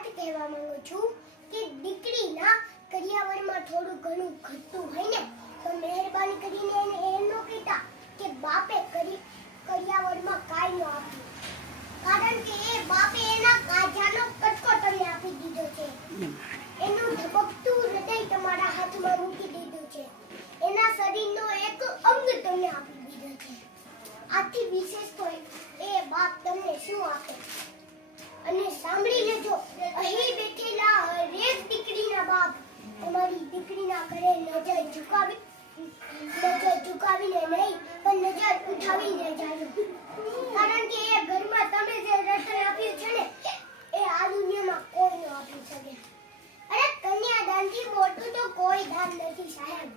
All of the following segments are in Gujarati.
વાત કહેવા માંગુ છું કે દીકરીના કરિયાવરમાં થોડું ઘણું ઘટતું હોય ને તો મહેરબાની કરીને એને એમ ન કહેતા કે બાપે કરિયાવરમાં કાંઈ ન આપ્યું, કારણ કે એ બાપે એના કાજાનો કટકો તમને આપી દીધો છે, એનું ધબકતું હૃદય તમારા હાથમાં મૂકી દીધું છે, એના શરીરનો એક અંગ તમને આપી દીધો છે. આથી વિશેષ તો એ બાપ તમને શું આપે? અને સાંભળી લેજો, અહીં બેઠેલા હરેક દીકરીના બાપ તમારી દીકરીના ઘરે નજર ઝુકાવીને નહીં પણ નજર ઉઠાવીને જાય, કારણ કે એ ઘરમાં તમે જે રટણ આપ્યું છે ને એ આ દુનિયામાં કોઈ ન આપી શકે. અરે કન્યાદાનથી મોટું તો કોઈ દાન નથી સાહેબ.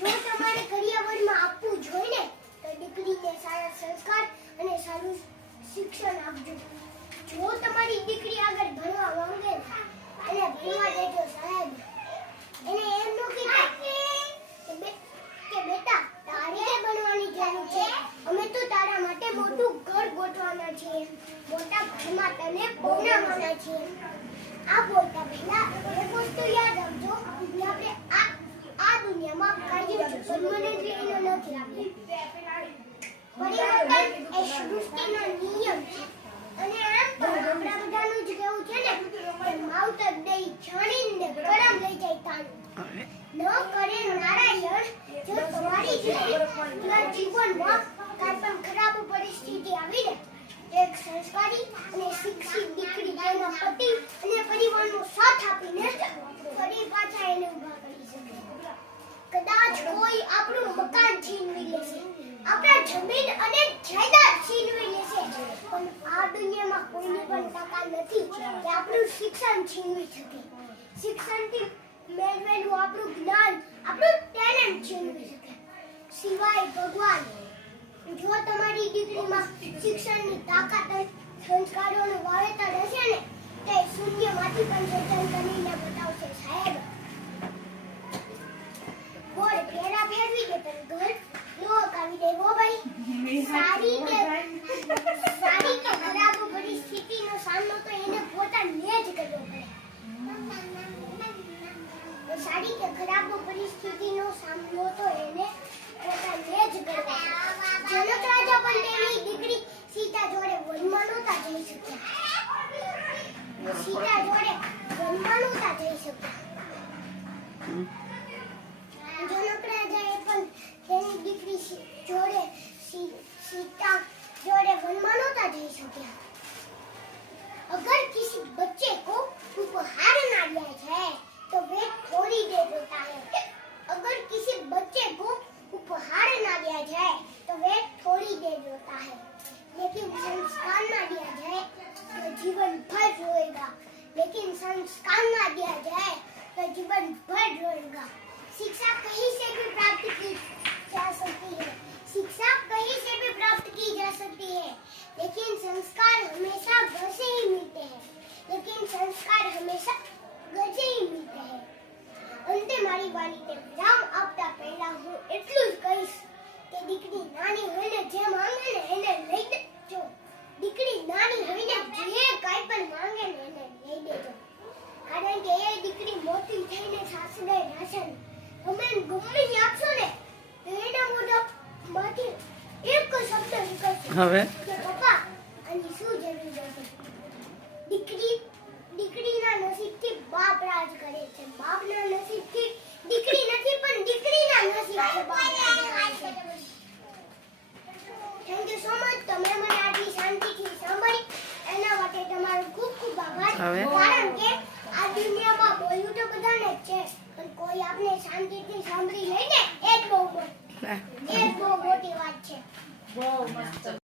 જો તમારે કરિયાવરમાં આપવું જ હોય ને તો દીકરીને સારા સંસ્કાર અને સારું શિક્ષણ આપજો. જો તમારી દીકરી આગળ ભણવા માંગે એને ભણવા દેજો સાહેબ. એને એમ ન કહેતા કે બેટા તારે ભણવાની જરૂર છે, અમે તો તારા માટે મોટું ઘર ગોઠવવાના છીએ, મોટા ઘરમાં તને બોલાવવાના છીએ. આ બોલતા પહેલા એક વસ્તુ યાદ રાખજો કે આપણે આ દુનિયામાં કાયદો જન્મને જ લઈને નથી આવ્યા. પરિવર્તન એ સૃષ્ટિનો નિયમ છે. અને આમ તો આપણા બધાનું જ કહેવું છે ને કે માવતર દઈ છાણીને કરમ લઈ જાય તાનું. ન કરે નારાયણ. જો તમારી જીવનમાં કાંઈ પણ ખરાબ પરિસ્થિતિ આવી ને એક સંસ્કારી અને શિક્ષિત દીકરી તેના પતિ અને પરિવારનો સાથ આપીને ફરી પાછા એને ઊભા કરી શકે. કદાચ કોઈ આપણું મકાન છીનવી લેશે, આપણા જમીન અને જાયદાદ છીનવી લેશે, પણ આ દુનિયામાં કોઈની પણ તાકાત નથી કે આપણું શિક્ષણ છીનવી શકે. શિક્ષણથી મેળવેલું આપણું જ્ઞાન, આપણું ટેલેન્ટ છીનવી શકે. સિવાય ભગવાન. જો તમારી દીકરીમાં શિક્ષણની તાકાત અને સંસ્કારોનું વાવેતર હશે ને તે શૂન્યમાંથી પણ સર્જન કરીને બતાવશે સાહેબ. બોલ ફેરા ફેરવી દે પણ ઘર નો કાવી દે હો ભાઈ. સારી કે ખરાબ પરિસ્થિતિનો સામનો તો એને પોતાને જ કરવો પડે. સારી કે ખરાબ પરિસ્થિતિનો સામનો તો એને પોતાને જ કરવો પડે. જનક રાજા પણ તેની દીકરી સીતા જોડે વનમાં નહોતા જઈ શક્યા. સીતા જોડે વનમાં નહોતા જઈ શક્યા. જનક રાજાએ પણ તેની દીકરી જોડે सीता जोड़े वनमा नहोता जा सका. अगर किसी बच्चे को उपहार ना दिया जाए तो वे थोड़ी देर रोता है. अगर किसी बच्चे को उपहार ना दिया जाए तो वे थोड़ी देर रोता है, लेकिन संस्कार ना दिया जाए तो जीवन भर रोएगा. लेकिन संस्कार ना दिया जाए तो जीवन भर रोएगा. शिक्षा कहीं से भी प्राप्त की जा सकती है, शिक्षा कहीं से भी प्राप्त की जा सकती है, लेकिन संस्कार हमेशा घर से ही मिलते हैं. लेकिन संस्कार हमेशा घर से ही मिलते हैं. अंते मारी वाणीने વિરામ આપતા પહેલા હું એટલું જ કહીશ કે દીકરી નાની હોય ને જે માંગે ને એને લઈ દેજો. દીકરી નાની હોય ને જે કાંઈ પણ માંગે ને એને લઈ દેજો, કારણ કે એ દીકરી મોટી થઈને સાસરે રહેશે ને તમે ગમે આપશો ને તો એના મોઢામાંથી એક શબ્દ નીકળશે હવે કે પપ્પા આની શું જરૂર હતી. દીકરીના નસીબથી બાપ રાજ કરે છે, બાપના નસીબથી દીકરી નથી પણ દીકરીના નસીબથી બાપ રાજ કરે છે. Thank you so much. તમે મને આટલી શાંતિથી સાંભળી એના માટે તમારો ખૂબ ખૂબ આભાર. કારણ કે આ દુનિયામાં બોલવું તો બધાને જ છે, પણ કોઈ આપણે શાંતિથી સાંભળી લે ને એ જ બહુ મોટી વાત છે. બહુ મસ્ત.